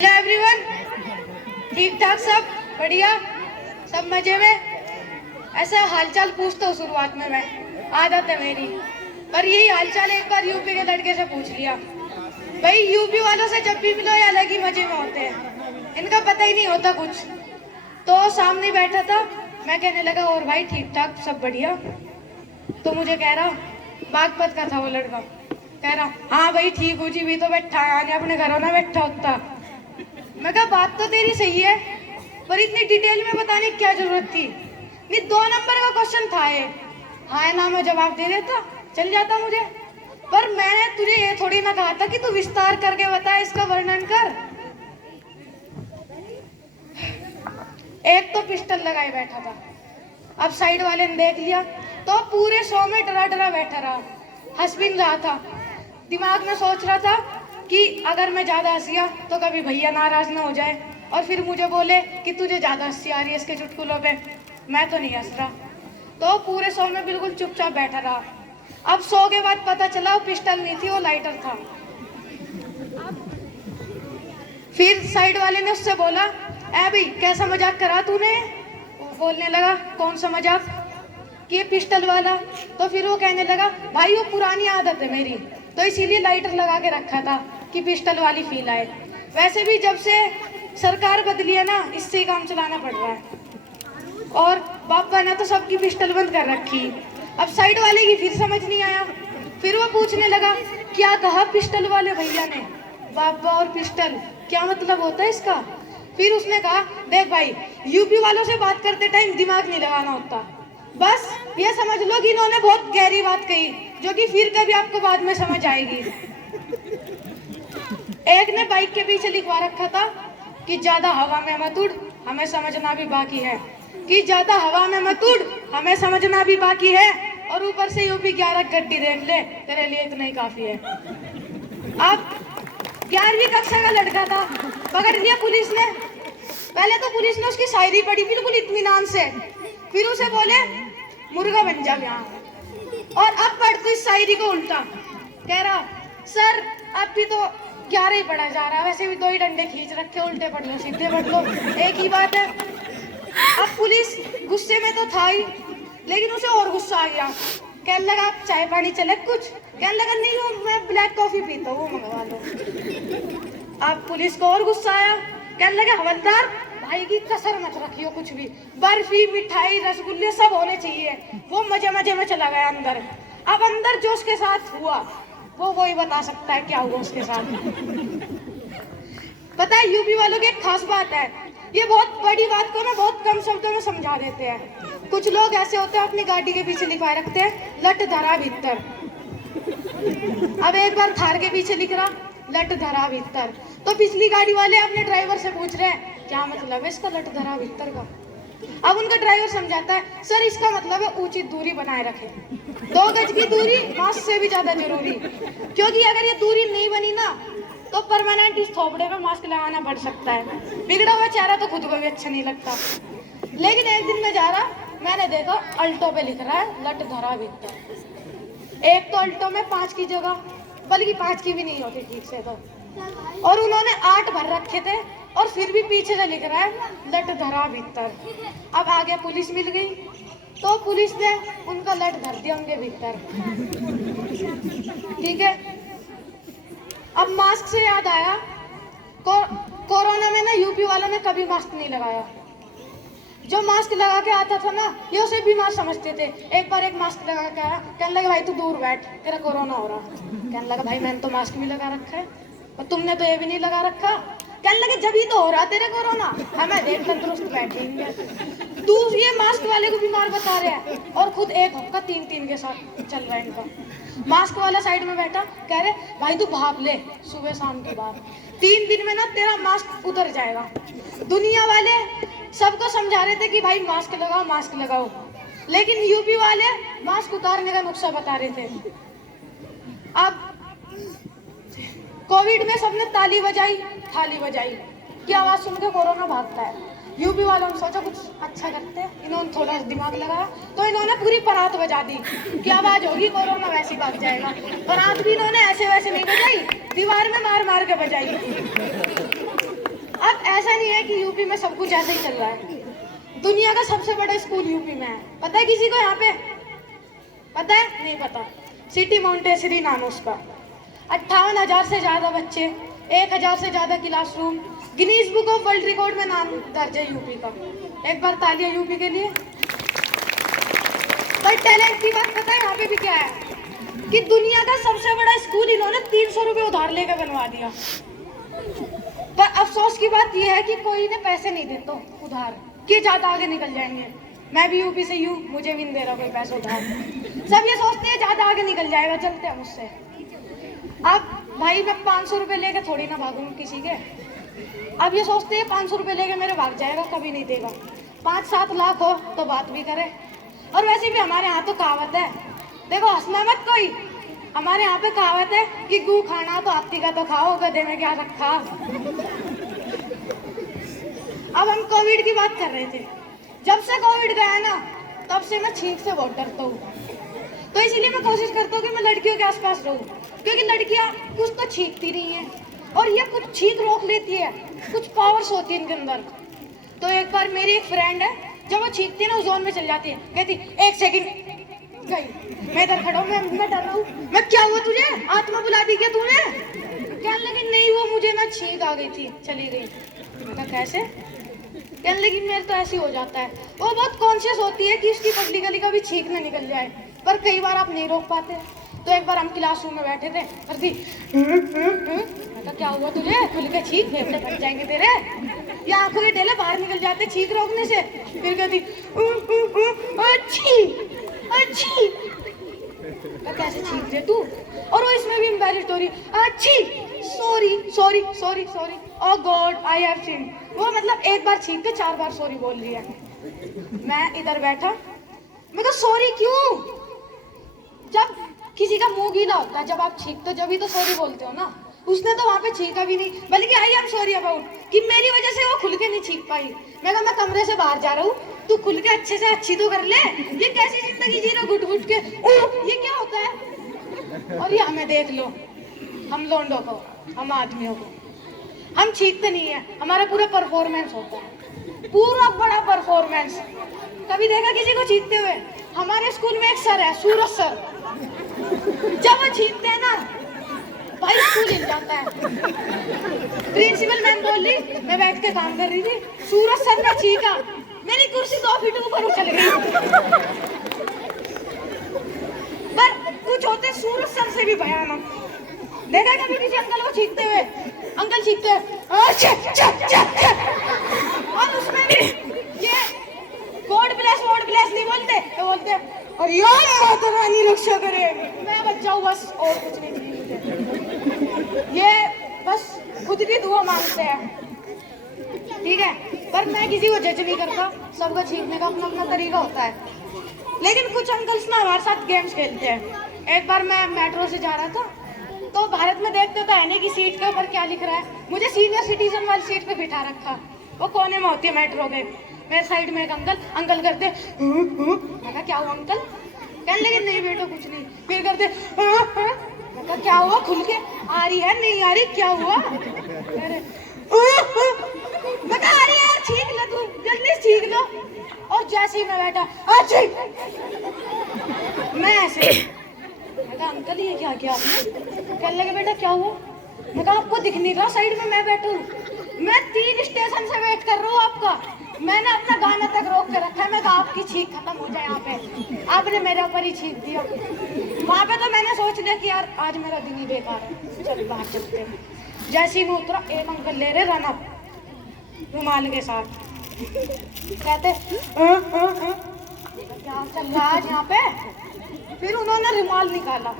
Hello everyone, ठीक ठाक सब बढ़िया, सब मजे में। ऐसा हालचाल पूछता हूँ शुरुआत में, मैं आदत है मेरी। पर यही हालचाल एक बार यूपी के लड़के से पूछ लिया। भाई यूपी वालों से जब भी मिलो ये अलग ही मजे में होते हैं, इनका पता ही नहीं होता कुछ। तो सामने बैठा था, मैं कहने लगा और भाई ठीक ठाक सब बढ़िया। तो मुझे कह रहा, बागपत का था वो लड़का, कह रहा हाँ भाई ठीक हूँ जी, भी तो बैठा है अपने घरों में बैठा होता। मैं कहा बात तो तेरी सही है, पर इतनी डिटेल में बताने की क्या जरूरत थी। नहीं, 2 नंबर का क्वेश्चन था ये, हाँ ना मैं जवाब दे देता, चल जाता मुझे। पर मैंने तुझे ये थोड़ी ना कहा था कि तू विस्तार करके बता, इसका वर्णन कर। एक तो पिस्टल लगाए बैठा था। अब साइड वाले ने देख लिया तो पूरे शो में डरा डरा बैठा रहा, हंस भी रहा था। दिमाग में सोच रहा था कि अगर मैं ज्यादा हंसिया तो कभी भैया नाराज ना हो जाए और फिर मुझे बोले कि तुझे ज्यादा हंसी आ रही है इसके चुटकुलों पे। मैं तो नहीं हंस रहा, तो पूरे शो में बिल्कुल चुपचाप बैठा रहा। अब शो के बाद पता चला वो पिस्टल नहीं थी, वो लाइटर था। फिर साइड वाले ने उससे बोला, ए भाई कैसा मजाक करा तूने। वो बोलने लगा कौन सा मजाक, कि ये पिस्टल वाला। तो फिर वो कहने लगा भाई वो पुरानी आदत है मेरी, तो इसीलिए लाइटर लगा के रखा था कि पिस्टल वाली फील आए। वैसे भी जब से सरकार बदली है ना, इससे ही काम चलाना पड़ रहा है। और बापा ने तो सबकी पिस्टल बंद कर रखी। अब साइड वाले की फिर समझ नहीं आया, फिर वो पूछने लगा क्या कहा पिस्टल वाले भैया ने, बाबा और पिस्टल क्या मतलब होता है इसका। फिर उसने कहा देख भाई, यूपी वालों से बात करते टाइम दिमाग नहीं लगाना होता। बस ये समझ लो कि इन्होंने बहुत गहरी बात कही, जो कि फिर कभी आपको बाद में समझ आएगी। एक ने बाइक के पीछे लिखवा रखा था कि ज्यादा हवा में मत उड़, हमें समझना भी बाकी है। कि ज्यादा हवा में मत उड़, हमें समझना भी बाकी है। और ऊपर से यूपी 11 गड्डी देख ले, तेरे लिए इतना ही काफी है। अब 11वीं कक्षा का लड़का था, पकड़ लिया पुलिस ने। पहले तो पुलिस ने उसकी शायरी पढ़ी बिल्कुल इत्मीनान से, फिर उसे बोले मुर्गा बन जा यहाँ। और अब पढ़ तू इस शायरी को उल्टा। कह रहा सर अब भी तो 11 ही पढ़ा जा रहा है, वैसे भी 2 ही डंडे खींच रखे, उल्टे पढ़ लो सीधे पढ़ लो एक ही बात है। अब पुलिस गुस्से में तो था ही, लेकिन उसे और गुस्सा आ गया। कहने लगा चाय पानी चले कुछ, कहने लगा नहीं वो मैं ब्लैक कॉफी पीता हूँ, वो मंगवा लो। अब पुलिस को और गुस्सा आया, कहने लगा हवलदार भाई की कसर मत रखियो, कुछ भी बर्फी मिठाई रसगुल्ले सब होने चाहिए। वो मजे मजे में चला गया अंदर। अब अंदर जो उसके साथ हुआ वो ही बता सकता है क्या हुआ उसके साथ। पता है यूपी वालों की एक खास बात है, ये बहुत बड़ी बात को ना बहुत कम शब्दों में समझा देते हैं। कुछ लोग ऐसे होते हैं अपनी गाड़ी के पीछे लिखवा रखते हैं लट धरा भीतर। अब एक बार थार के पीछे लिख रहा लट धरा भीतर, तो पिछली गाड़ी वाले अपने ड्राइवर से पूछ रहे हैं क्या मतलब है इसका लट धरा भीतर का। अब उनका ड्राइवर समझाता है सर इसका मतलब है उचित दूरी बनाए रखे, 2 गज की दूरी मास्क से भी ज्यादा जरूरी। क्योंकि अगर ये दूरी नहीं बनी ना तो परमानेंट इस थोपड़े में मास्क लगाना पड़ सकता है। बिगड़ा हुआ चेहरा तो खुद को भी अच्छा नहीं लगता। लेकिन एक दिन मैं जा रहा, मैंने देखा अल्टो पे लिख रहा है लट धरा भीतर। एक तो अल्टो में 5 की जगह, बल्कि 5 की भी नहीं होती ठीक से तो, और उन्होंने 8 भर रखे थे और फिर भी पीछे से लिख रहा है लट धरा भीतर। अब आगे पुलिस मिल गई तो पुलिस ने उनका लट धर दिया उनके भीतर। ठीक है। अब मास्क से याद आया, कोरोना में ना यूपी वालों ने कभी मास्क नहीं लगाया। जो मास्क लगा के आता था ना ये उसे बीमार समझते थे। एक बार एक मास्क लगा के आया, कहने लगा भाई तू दूर बैठ तेरा कोरोना हो रहा। कहने लगा भाई मैंने तो मास्क भी लगा रखा है और तुमने तो ये भी नहीं लगा रखा। कहने लगे जब ही तो हो रहा तेरे कोरोना, हमें देख तंदुरुस्त बैठेंगे। तू ये मास्क वाले को बीमार बता रहे हैं और खुद एक हफ्ता 3 के साथ चल रहा है इनका। मास्क वाला साइड में बैठा कह रहे भाई तू भाप ले सुबह शाम की बात, 3 दिन में ना तेरा मास्क उतर जाएगा। दुनिया वाले सबको समझा रहे थे कि भाई मास्क लगाओ मास्क लगाओ, लेकिन यूपी वाले मास्क उतारने का नुस्खा बता रहे थे। अब कोविड में सबने ताली बजाई थाली बजाई की आवाज सुन के कोरोना भागता है। यूपी वालों ने सोचा कुछ अच्छा करते हैं, इन्होंने थोड़ा दिमाग लगाया तो इन्होंने पूरी परात बजा दी कि आवाज होगी कोरोना वैसे ही भाग जाएगा। परात भी इन्होंने ऐसे वैसे नहीं बजाई, दीवार में मार मार के बजाई। है कि यूपी में सब कुछ ऐसे ही चल रहा है। दुनिया का सबसे बड़ा स्कूल यूपी में है। पता है किसी को यहाँ पे? पता है? नहीं पता। सिटी मॉन्टेसरी नाम है उसका। 58,000 से ज्यादा बच्चे, 1,000 से ज्यादा classroom, Guinness book of world record में नाम दर्ज है यूपी का। एक बार तालियां यूपी के लिए। पर टैलेंट की बात पता है यहाँ पे भी क्या है कि दुनिया का सबसे बड़ा स्कूल इन्होंने 300 रुपये उधार लेकर बनवा दिया। पर अफसोस की बात यह है कि कोई ने पैसे नहीं देते उधार, कि ज्यादा आगे निकल जाएंगे। मैं भी यूपी से यूं, मुझे भी नहीं दे रहा कोई पैसा उधार। सब ये सोचते हैं ज्यादा आगे निकल जाएगा, चलते हैं मुझसे। अब भाई मैं 500 रुपये लेके थोड़ी ना भागूंगा किसी के। अब ये सोचते हैं 500 रुपये लेके मेरे भाग जाएगा, कभी नहीं देगा। 5-7 लाख हो तो बात भी करे। और वैसे भी हमारे यहाँ तो कहावत है, देखो हंसना मत कोई, हमारे यहाँ पे कहावत है कि गू खाना तो हाथी का तो खाओ, गधे में क्या रखा। अब हम कोविड की बात कर रहे थे। जब से कोविड गया ना, तब से मैं छींक से बहुत डरता हूँ। तो इसीलिए मैं कोशिश करता हूँ कि मैं लड़कियों के आसपास रहूँ, क्योंकि लड़कियाँ कुछ तो छींकती नहीं है और ये कुछ छींक रोक लेती है, कुछ पावर्स होती है इनके अंदर। तो एक बार मेरी एक फ्रेंड है, जब वो छींकती है ना, उस जोन में चल जाती है, कहती 1 सेकंड गई। मैं इधर खड़ा हूँ, मैं डर रहा हूँ। मैं क्या हुआ तुझे? आत्मा बुला दी क्या तूने? कहने लगी नहीं, वो मुझे ना छींक आ गई थी, चली गई। मैं कैसे? कहने लगी मेरे तो ऐसे हो जाता है। वो बहुत कॉन्शियस होती है कि उसकी पतली गली का भी छींक ना निकल जाए, पर कई बार आप नहीं रोक पाते। तो एक बार हम क्लासरूम में बैठे थे, करती मैं क्या हुआ तुझे? खुल के छींक, फेफड़े फट जाएंगे तेरे। या आंखों के ढेले बाहर निकल जाते छींक रोकने से। फिर कहती अच्छी अच्छी। कैसे छींक रहे तू? और वो इसमें भी एम्बैरेस्ड हो रही, अच्छी sorry sorry sorry sorry, oh God I have sin. वो मतलब एक बार छींक के 4 बार सॉरी बोल रही है। मैं इधर बैठा, मैं कहा सॉरी क्यों? जब किसी का मुंह गीला होता है, जब आप छींकते हो जब ही तो सॉरी बोलते हो ना। उसने तो वहां पे छींका भी नहीं, बल्कि आई एम सॉरी अबाउट कि मेरी वजह से वो खुल के नहीं छींक पाई। मैं कहा मैं कमरे से बाहर जा रहा हूँ, तू खुल के अच्छे से अच्छी तो कर ले। ये कैसी जिंदगी जी रहा घुट घुट के? ये क्या होता है? और ये हमें देख लो, हम लोंडों को, हम आदमियों को, हम छींकते नहीं है, हमारा पूरा परफॉर्मेंस होता है, पूरा बड़ा परफॉर्मेंस। कभी देखा किसी को छींकते हुए? हमारे स्कूल में एक सर है, सूरज सर। जब वो छींकते हैं ना, भाई स्कूल हिल जाता है। प्रिंसिपल मैम बोल रही, मैं बैठ के काम कर रही थी, सूरज सर ने छींका, मेरी कुर्सी 2 फीट ऊपर उछल गई। पर कुछ होते सूरज सर से भी भयानक। देखा कभी किसी अंकल को छींकते हुए? अंकल छींकते हैं और उसमें भी ये गॉड ब्लेस नहीं बोलते, तो बोलते और यार माता रानी रक्षा करे, मैं बच जाऊं बस, और कुछ नहीं चाहिए। ये बस खुद की दुआ मांगते हैं, ठीक है? पर मैं किसी को जज नहीं करता, सबका छींकने का अपना अपना तरीका होता है। लेकिन कुछ अंकल्स ना हमारे साथ गेम्स खेलते हैं। एक बार मैं मेट्रो से जा रहा था, तो भारत में देखते तो है नहीं कि सीट के ऊपर क्या लिख रहा है। मुझे सीनियर सिटीजन वाली सीट पे बिठा रखा, वो कोने में होती है मेट्रो के। मेरे साइड में एक अंकल करते, मैं कहा क्या हुआ अंकल? कहने लगे नहीं बेटो कुछ नहीं। फिर करते, मैं कहा क्या हुआ? खुल के आ रही है नहीं आ रही, क्या हुआ? मैं कहा अरे यार छींक लो तू, जल्दी छींक लो। और जैसे ही मैं बैठा, मैं ऐसे, मैं कहा अंकल ये क्या किया आपने? कहने लगे बेटा क्या हुआ? मैं कहा आपको दिख नहीं रहा साइड में मैं बैठा हूँ, मैं 3 स्टेशन से वेट कर रहा हूँ आपका। मैंने अपना गाना तक रोक के रखा है, मैं कहा आपकी छींक खत्म हो जाए यहाँ पे, आपने मेरे ऊपर ही छींक दिया। वहाँ पे तो मैंने सोच लिया कि यार आज मेरा दिन ही बेकार है, चल बाहर चलते हैं। जैसे ही मैं उतरा, एक अंकल ले रहे रनअप रुमाल के साथ, कहते क्या चल रहा है यहाँ पे? फिर उन्होंने रुमाल निकाला,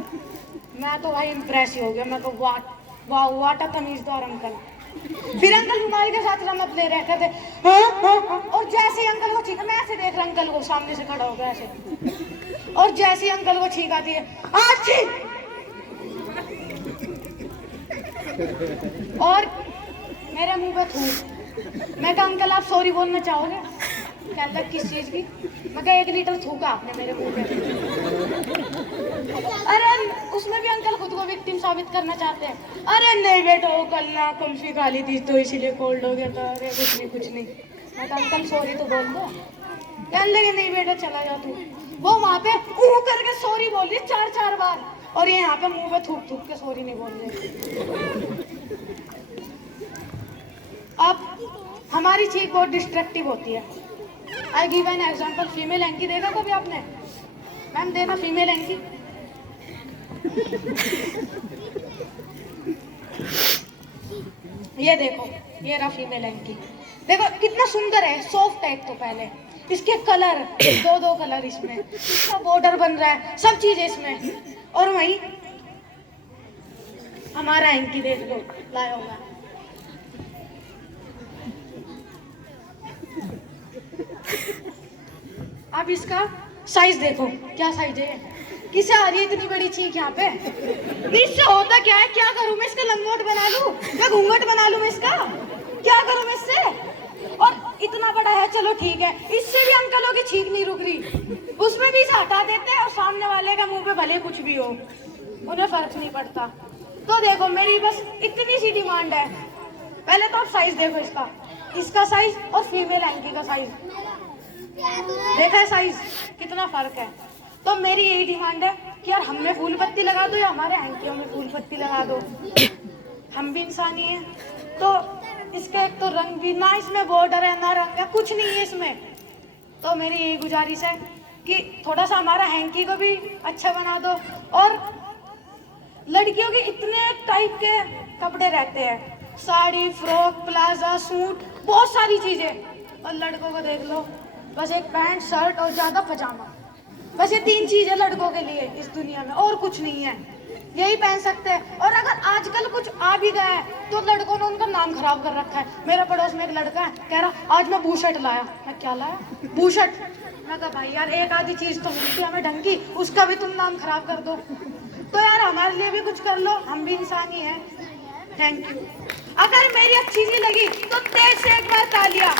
मैं तो भाई इम्प्रेस ही हो गया। मैं तो वाह वाट तमीज़दार अंकल। फिर अंकल रुमाल के साथ रनअप ले रहे थे, और जैसे ही अंकल को छींका, मैं ऐसे देख रहा अंकल को, सामने से खड़ा हो गया ऐसे, और जैसे ही अंकल को छींका दिए, अच्छी, और मेरे मुंह पे थूक। मैं कहा अंकल आप सॉरी बोलना चाहोगे? क्या लग किस चीज की? मैं कहा 1 लीटर थूका आपने मेरे मुंह पे। अरे उसमें भी अंकल खुद को विक्टिम साबित करना चाहते हैं। अरे नहीं बेटा, वो कल ना कुल्फी खा ली थी तो इसीलिए कोल्ड हो गया था। अरे कुछ नहीं। मैं कहा अंकल सॉरी तो बोल दो। कहने लगे नहीं बेटा चला जा तू। वो वहां पे ऊ करके सॉरी बोल रही 4 बार, और ये यहाँ पे मुंह पे थूक के सॉरी नहीं बोल रहे। अब हमारी चीख बहुत डिस्ट्रक्टिव होती है। I give an example. Female एंकी देखा कभी आपने? मैम देना फीमेल एंकी। ये देखो, ये रहा फीमेल एंकी। देखो कितना सुंदर है, सॉफ्ट है। एक तो पहले इसके कलर, दो कलर इसमें, इसका बॉर्डर बन रहा है, सब चीजें इसमें। और वहीं हमारा एंकी देख लो, लाया होगा। अब इसका साइज देखो, क्या साइज है। किसे आ रही है इतनी बड़ी चीख यहाँ पे? इससे होता क्या है? क्या करूं मैं इसका? लंगोट बना लूं मैं, घूंघट बना लूं मैं इसका? क्या करूं मैं इससे? और इतना बड़ा है, चलो ठीक है, इससे भी अंकलों की चीख नहीं रुक रही। उसमें भी इसे हटा देते हैं और सामने वाले का मुंह पे भले कुछ भी हो, उन्हें फर्क नहीं पड़ता। तो देखो मेरी बस इतनी सी डिमांड है। पहले तो आप साइज देखो इसका साइज और फीमेल एंकी का साइज देखा है, साइज कितना फर्क है। तो मेरी यही डिमांड है कि यार हम में फूल पत्ती लगा दो या हमारे हैंकियों में फूल पत्ती लगा दो। हम भी इंसानी हैं। तो इसका एक तो रंग भी ना, इसमें बॉर्डर है ना रंग है, कुछ नहीं है इसमें। तो मेरी यही गुजारिश है कि थोड़ा सा हमारा हैंकी को भी अच्छा बना दो। और लड़कियों के इतने टाइप के कपड़े रहते हैं, साड़ी, फ्रॉक, प्लाजा, सूट, बहुत सारी चीजें। और लड़कों को देख लो, बस एक पैंट, शर्ट और ज्यादा पजामा। बस ये 3 चीज है लड़कों के लिए इस दुनिया में, और कुछ नहीं है। यही पहन सकते हैं। और अगर आजकल कुछ आ भी गया है तो लड़कों ने उनका नाम खराब कर रखा है। मेरे पड़ोस में एक लड़का है, कह रहा आज मैं बूशर्ट लाया। मैं क्या लाया? बूशर्ट। मैं कहा भाई यार एक आधी चीज तो मिलती है हमें ढंग की, उसका भी तुम नाम खराब कर दो। तो यार हमारे लिए भी कुछ कर लो, हम भी इंसान ही हैं। Thank you. अगर मेरी अच्छी चीज लगी तो तेज से एक बार तालियां।